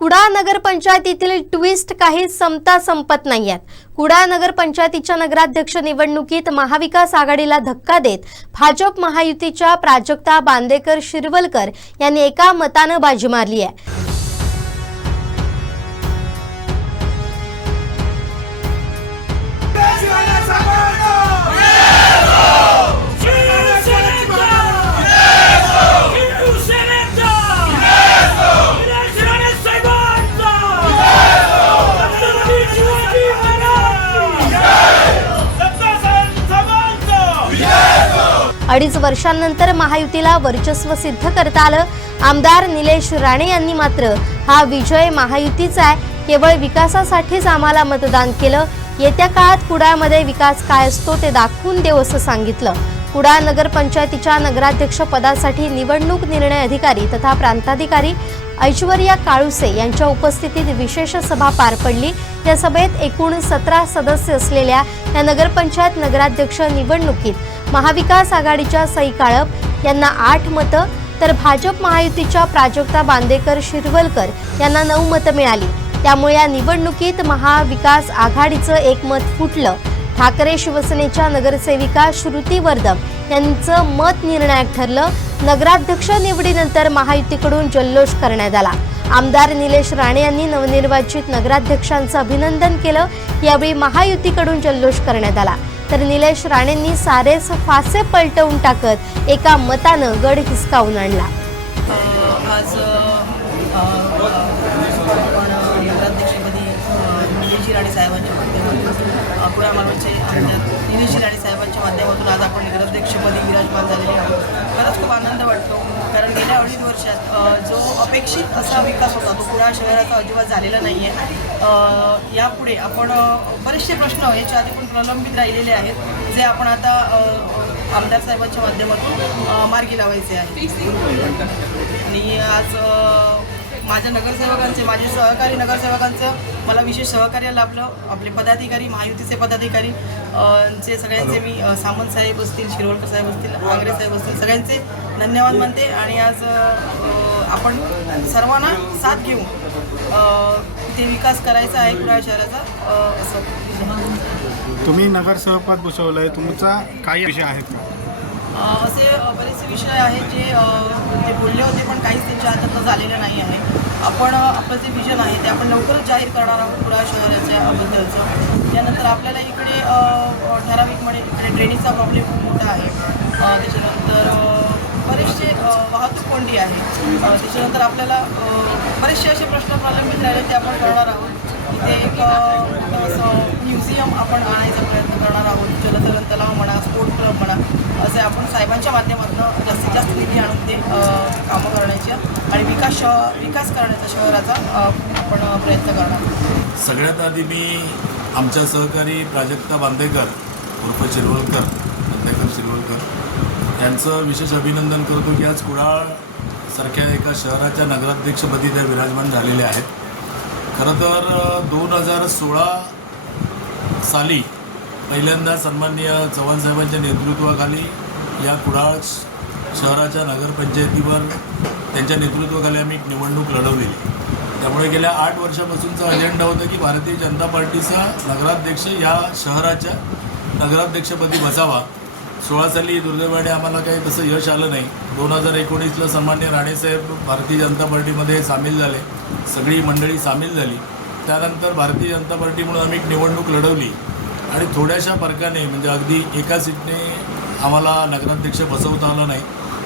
कुडा नगरपंचायतीतील twist काही संपता संपत नाहीयेत. कुडा नगरपंचायतीच्या नगराध्यक्ष निवडणुकीत महाविकास आघाडीला धक्का देत भाजप महायुतीच्या प्राजक्ता बांदेकर शिरवलकर यांनी एका मतानं बाजी मारली आहे. अडीच वर्षांनंतर महायुतीला वर्चस्व सिद्ध करता आलं. आमदार निलेश राणे यांनी मात्र हा विजय महायुतीचा आहे. केवळ विकासासाठीच आम्हाला मतदान केलं. येत्या काळात कुडाळमध्ये विकास काय असतो ते दाखवून देऊ असं सांगितलं. कुडाळ नगरपंचायतीच्या नगराध्यक्ष पदासाठी निवडणूक निर्णय अधिकारी तथा प्रांताधिकारी ऐश्वर्या काळुसे यांच्या उपस्थितीत विशेष सभा पार पडली. या सभेत एकूण सतरा सदस्य असलेल्या या नगरपंचायत नगराध्यक्ष निवडणुकीत महाविकास आघाडीच्या सई काळप यांना आठ मतं तर भाजप महायुतीच्या प्राजक्ता बांदेकर शिरवलकर यांना नऊ मतं मिळाली. त्यामुळे या निवडणुकीत महाविकास आघाडीचं एक मत फुटलं. ठाकरे शिवसेनेच्या नगरसेविका श्रुती वर्धम यांचं मत निर्णायक ठरलं. नगराध्यक्ष निवडीनंतर महायुतीकडून जल्लोष करण्यात आला. आमदार निलेश राणे यांनी नवनिर्वाचित नगराध्यक्षांचं अभिनंदन केलं. यावेळी महायुतीकडून जल्लोष करण्यात आला. तर निलेश राणेंनी सारेच फासे पलटवून टाकत एका मतानं गड हिसकावून आणला. आज आपण निलेशजी राणे साहेबांच्या माध्यमातून अकोला मालवणचे आमदार राणे साहेबांच्या माध्यमातून आज आपण नगराध्यक्षपदी विराजमान झालेले आहोत. खरंच खूप आनंद वाटतो कारण गेल्या अडीच वर्षात जो अपेक्षित असा विकास होता तो कुडाळ शहराचा अजिबात झालेला नाही आहे यापुढे आपण बरेचसे प्रश्न याच्या आधी पण प्रलंबित राहिलेले आहेत जे आपण आता आमदार साहेबांच्या माध्यमातून मार्गी लावायचे आहे आणि आज माझ्या नगरसेवकांचे माझे सहकारी नगरसेवकांचं मला विशेष सहकार्य लाभलं. आपले पदाधिकारी महायुतीचे पदाधिकारी चे सगळ्यांचे मी सामंत साहेब असतील शिरोडकर साहेब असतील आंग्रे साहेब असतील सगळ्यांचे धन्यवाद मानते आणि आज आपण सर्वांना साथ घेऊन इथे विकास करायचा आहे कुडाळ शहराचा असं. तुम्ही नगरसेवकात बसवलंय तुमचा काही विषय आहेत का असे बरेचसे विषय आहेत जे ते बोलले होते पण काहीच त्यांच्या हातात झालेलं नाही आहे. आपण आपलं जे विजन आहे ते आपण लवकरच जाहीर करणार आहोत कुडाळ शहराच्या बद्दलचं. त्यानंतर आपल्याला इकडे ठराविक म्हणजे इकडे ड्रेनेजचा प्रॉब्लेम खूप मोठा आहे. त्याच्यानंतर बरेचसे वाहतूक कोंडी आहे. त्याच्यानंतर आपल्याला बरेचसे असे प्रश्न प्रलंबित राहिले ते आपण करणार आहोत. इथे एक म्युझियम आपण आणायचा प्रयत्न करणार आहोत. जलतरण तलाव म्हणा स्पोर्ट क्लब म्हणा असे आपण साहेबांच्या माध्यमातून जास्तीत जास्त निधी आणून ते कामं करण्याची आणि विकास श- विकास करण्याचा शहराचा आपण प्रयत्न करणार सगळ्यात आधी मी आमच्या सहकारी प्राजक्ता बांदेकर उर्फ शिरवलकर बांदेकर शिरवलकर यांचं विशेष अभिनंदन करतो की आज कुडाळ सारख्या एका शहराच्या नगराध्यक्षपदी त्या विराजमान झालेल्या आहेत. खरं तर दोन हजार सोळा साली पहिल्यांदा सन्माननीय चव्हाण साहेबांच्या नेतृत्वाखाली या कुडाळ शहराच्या नगरपंचायतीवर त्यांच्या नेतृत्वाखाली आम्ही एक निवडणूक लढवलेली. त्यामुळे गेल्या आठ वर्षापासूनचा अजेंडा होता की भारतीय जनता पार्टीचा नगराध्यक्ष या शहराच्या नगराध्यक्षपदी बसावा. सोळा साली दुर्दैवाने आम्हाला काही तसं यश आलं नाही. दोन हजार एकोणीसला सन्मान्य राणेसाहेब भारतीय जनता पार्टीमध्ये सामील झाले. सगळी मंडळी सामील झाली. त्यानंतर भारतीय जनता पार्टी म्हणून आम्ही एक निवडणूक लढवली. आणि थोड्याशा फरकाने म्हणजे अगदी एका सीटने आम्हाला नगराध्यक्ष बसवता आलं नाही.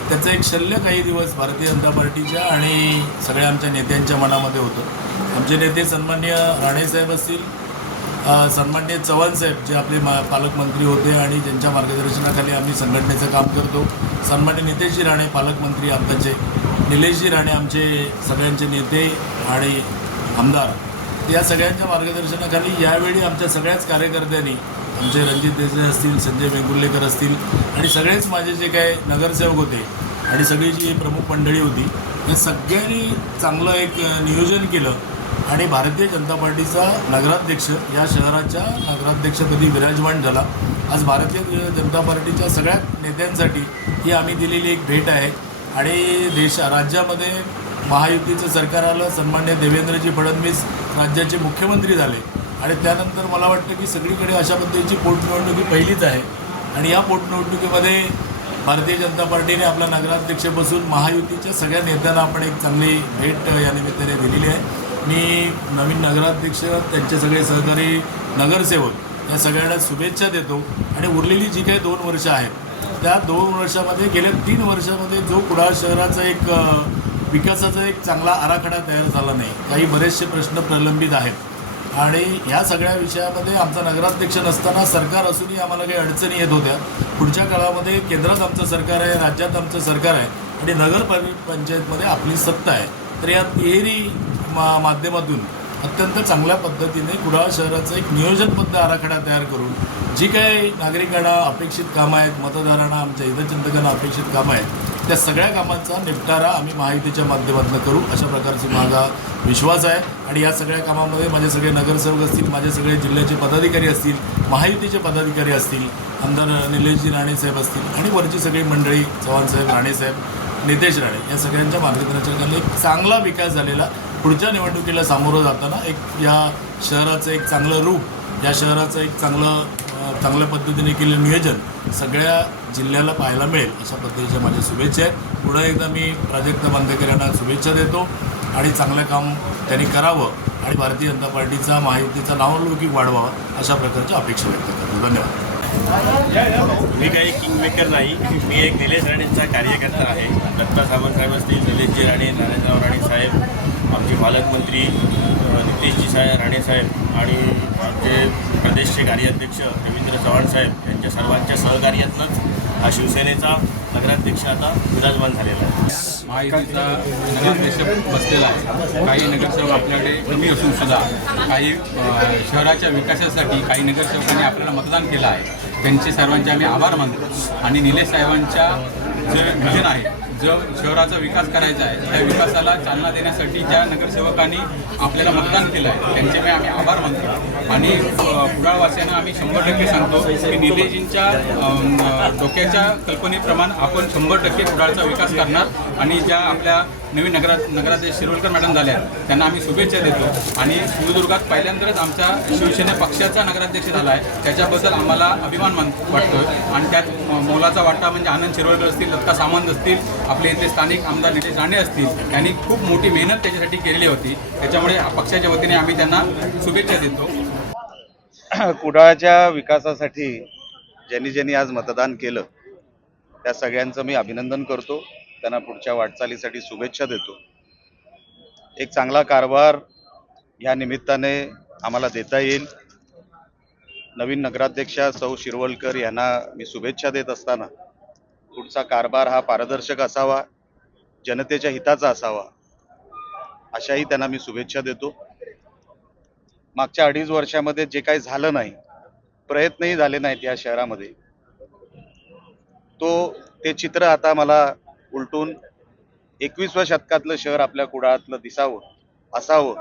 त्याचं एक शल्य काही दिवस भारतीय जनता पार्टीच्या आणि सगळ्या आमच्या नेत्यांच्या मनामध्ये होतं. आमचे नेते सन्मान्य राणेसाहेब असतील सन्मान्य चव्हाण साहेब जे आपले मा पालकमंत्री होते आणि ज्यांच्या मार्गदर्शनाखाली आम्ही संघटनेचं काम करतो. सन्मान्य नितेशजी राणे पालकमंत्री आमदारचे निलेशजी राणे आमचे सगळ्यांचे नेते आणि आमदार. या सगळ्यांच्या मार्गदर्शनाखाली यावेळी आमच्या सगळ्याच कार्यकर्त्यांनी आमचे रणजित देसाई असतील संजय वेंगुर्लेकर असतील आणि सगळेच माझे जे काय नगरसेवक होते आणि सगळी जी प्रमुख मंडळी होती या सगळ्यांनी चांगलं एक नियोजन केलं. आणि भारतीय जनता पार्टीचा नगराध्यक्ष या शहराच्या नगराध्यक्षपदी विराजमान झाला आज भारतीय जनता पार्टीच्या सगळ्या नेत्यांसाठी ही आम्ही दिलेली एक भेट आहे. आणि देश राज्यामध्ये महायुतीचं सरकार आलं सन्मान्य देवेंद्रजी फडणवीस राज्याचे मुख्यमंत्री झाले. आणि त्यानंतर मला वाटतं की सगळीकडे अशा पद्धतीची पोटनिवडणुकी पहिलीच आहे. आणि या पोटनिवडणुकीमध्ये भारतीय जनता पार्टीने आपला नगराध्यक्ष बसून महायुतीच्या सगळ्या नेत्यांना आपण एक चांगली भेट या निमित्ताने दिलेली आहे. मी नवीन नगराध्यक्ष त्यांचे सगळे सहकारी नगरसेवक या सगळ्यांना शुभेच्छा देतो. आणि उरलेली जी काही दोन वर्ष आहेत त्या दोन वर्षामध्ये गेल्या तीन वर्षामध्ये जो कुडाळ शहराचा एक विकासाचा एक चांगला आराखडा तयार झाला नाही काही बरेचसे प्रश्न प्रलंबित आहेत. आणि ह्या सगळ्या विषयामध्ये आमचा नगराध्यक्ष नसताना सरकार असूनही आम्हाला काही अडचणी येत होत्या. पुढच्या काळामध्ये केंद्रात आमचं सरकार आहे राज्यात आमचं सरकार आहे आणि नगर पंचायतमध्ये आपली सत्ता आहे. तर या तिहेरी मा माध्यमातून अत्यंत चांगल्या पद्धतीने कुडाळ शहराचं एक नियोजनबद्ध आराखडा तयार करून जी काही नागरिकांना अपेक्षित कामं आहेत मतदारांना आमच्या हितचिंतकांना अपेक्षित कामं आहेत त्या सगळ्या कामांचा निपटारा आम्ही महायुतीच्या माध्यमातून करू. अशा प्रकारची माझा विश्वास आहे. आणि या सगळ्या कामामध्ये माझे सगळे नगरसेवक असतील माझे सगळे जिल्ह्याचे पदाधिकारी असतील महायुतीचे पदाधिकारी असतील आमदार निलेशजी राणेसाहेब असतील आणि वरची सगळी मंडळी चव्हाणसाहेब राणेसाहेब नितेश राणे या सगळ्यांच्या मार्गदर्शनाखाली एक चांगला विकास झालेला पुढच्या निवडणुकीला सामोरं जाताना एक या शहराचं एक चांगलं रूप या शहराचं एक चांगलं चांगल्या पद्धतीने केलेलं नियोजन सगळ्या जिल्ह्याला पाहायला मिळेल अशा पद्धतीच्या माझ्या शुभेच्छा आहेत. पुन्हा एकदा मी प्राजक्त बांदेकर यांना शुभेच्छा देतो. आणि चांगलं काम त्यांनी करावं आणि भारतीय जनता पार्टीचा महायुतीचा नावलौकिक वाढवावा अशा प्रकारच्या अपेक्षा व्यक्त करतो. धन्यवाद. मी काही किंगमेकर नाही मी एक निलेश राणेंचा कार्यकर्ता आहे. दत्ता सावंत साहेब असतील निलेशजी राणे नारायणराव राणे साहेब आमचे पालकमंत्री अ, नितेशजी साहेब राणे साहेब आणि आमचे प्रदेशचे कार्याध्यक्ष रवींद्र चव्हाण साहेब यांच्या सर्वांच्या सहकार्यातनंच हा शिवसेनेचा नगराध्यक्ष आता विराजमान झालेला आहे. महायुतीचा नगराध्यक्ष बसलेला आहे. काही नगरसेवक आपल्याकडे कमी असून सुद्धा काही शहराच्या विकासासाठी काही नगरसेवकांनी आपल्याला मतदान केलं आहे. त्यांचे सर्वांचे आम्ही आभार मानतो. आणि निलेश साहेबांच्या जे विजन आहे जो शहराचा विकास करायचा आहे त्या विकासाला चालना देण्यासाठी ज्या नगरसेवकांनी आपल्याला मतदान केलं आहे त्यांचे मी आम्ही आभार मानतो. आणि कुडाळवासियांना आम्ही शंभर टक्के सांगतो की निलेशजींच्या डोक्याच्या कल्पनेप्रमाणे आपण शंभर टक्के कुडाळचा विकास करणार. आणि ज्या आपल्या नवीन नगरा नगराध्यक्ष शिरोडकर मॅडम झाल्या त्यांना आम्ही शुभेच्छा देतो. आणि सिंधुदुर्गात पहिल्यांदाच आमच्या शिवसेना पक्षाचा नगराध्यक्ष झाला आहे. त्याच्याबद्दल आम्हाला अभिमान मान वाटतो आणि त्यात मोलाचा वाटा म्हणजे आनंद शिरोडकर असतील दत्ता सामंत असतील आपले इथले स्थानिक आमदार नितेश राणे असतील त्यांनी खूप मोठी मेहनत त्याच्यासाठी केलेली होती. त्याच्यामुळे पक्षाच्या वतीने आम्ही त्यांना शुभेच्छा देतो. कुडाळच्या विकासासाठी ज्यांनी ज्यांनी आज मतदान केलं त्या सगळ्यांचं मी अभिनंदन करतो. त्यांना पुढच्या वाटचालीसाठी शुभेच्छा देतो. एक चांगला कारभार ह्या निमित्ताने आम्हाला देता येईल. नवीन नगराध्यक्षा सौ शिरवलकर यांना मी शुभेच्छा देत असताना पुढचा कारभार हा पारदर्शक असावा जनतेच्या हिताचा असावा अशाही त्यांना मी शुभेच्छा देतो. मागच्या अडीच वर्षामध्ये जे काही झालं नाही प्रयत्नही झाले नाहीत या शहरामध्ये. तो ते चित्र आता मला उलटून एकवीसव्या शतकातलं शहर आपल्या कुडाळातलं दिसावं असावं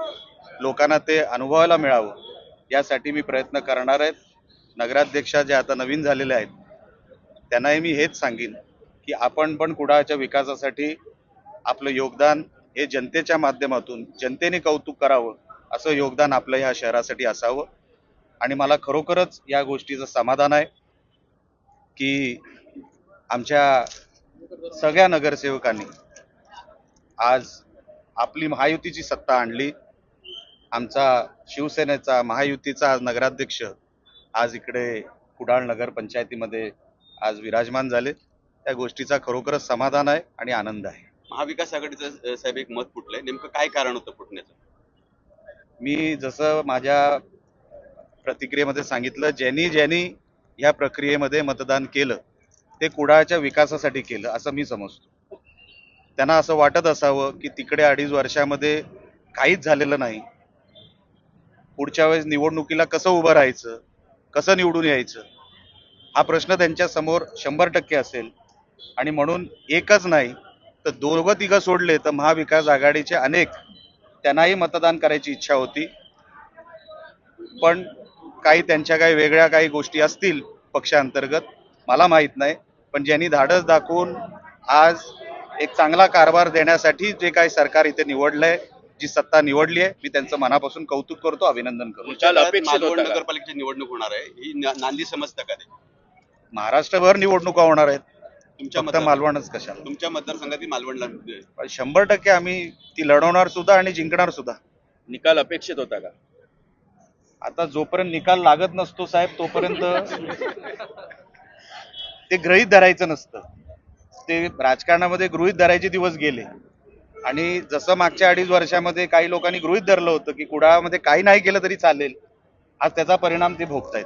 लोकांना ते अनुभवायला मिळावं यासाठी मी प्रयत्न करणार आहेत नगराध्यक्षा ज्या आता नवीन झालेल्या आहेत त्यांनाही मी हेच सांगेन की आपण पण कुडाळच्या विकासासाठी आपलं योगदान हे जनतेच्या माध्यमातून जनतेने कौतुक करावं असं योगदान आपलं ह्या शहरासाठी असावं. आणि मला खरोखरच या गोष्टीचं समाधान आहे की आमच्या सगळ्या नगरसेवकांनी आज आपली महायुतीची सत्ता आणली. आमचा शिवसेनेचा महायुतीचा आज नगराध्यक्ष आज इकडे कुडाळ नगर पंचायतीमध्ये आज विराजमान झाले. त्या गोष्टीचा खरोखरच समाधान आहे आणि आनंद आहे. महाविकास आघाडीचं साहेब एक मत फुटलंय. नेमकं काय कारण होतं फुटण्याचं? मी जसं माझ्या प्रतिक्रियेमध्ये सांगितलं ज्यांनी ज्यांनी या प्रक्रियेमध्ये मतदान केलं ते कुडाळच्या विकासासाठी केलं असं मी समजतो. त्यांना असं वाटत असावं की तिकडे अडीच वर्षामध्ये काहीच झालेलं नाही. पुढच्या वेळेस निवडणुकीला कसं उभं राहायचं कसं निवडून यायचं हा प्रश्न त्यांच्यासमोर शंभर टक्के असेल. आणि म्हणून एकच नाही तर दोघं तिघं सोडले तर महाविकास आघाडीचे अनेक त्यांनाही मतदान करायची इच्छा होती. पण काही त्यांच्या काही वेगळ्या काही गोष्टी असतील पक्षांतर्गत मला माहीत नाही. पण ज्यांनी धाडस दाखवून आज एक चांगला कारभार देण्यासाठी जे काही सरकार इथे निवडलंय जी सत्ता निवडली आहे मी त्यांचं मनापासून कौतुक करतो अभिनंदन करतो. नगरपालिकेची निवडणूक होणार आहे. ही नांदी समजतं का ते? महाराष्ट्रभर निवडणुका होणार आहेत. तुमच्या मालवणच कशाला? तुमच्या मतदारसंघातील मालवणला शंभर टक्के आम्ही ती लढवणार सुद्धा आणि जिंकणार सुद्धा. निकाल अपेक्षित होता का? आता जोपर्यंत निकाल लागत नसतो साहेब तोपर्यंत ते गृहीत धरायचं नसतं. ते राजकारणामध्ये गृहीत धरायचे दिवस गेले. आणि जसं मागच्या अडीच वर्षामध्ये काही लोकांनी गृहीत धरलं होतं की कुडाळमध्ये काही नाही केलं तरी चालेल. आज त्याचा परिणाम ते भोगतायत.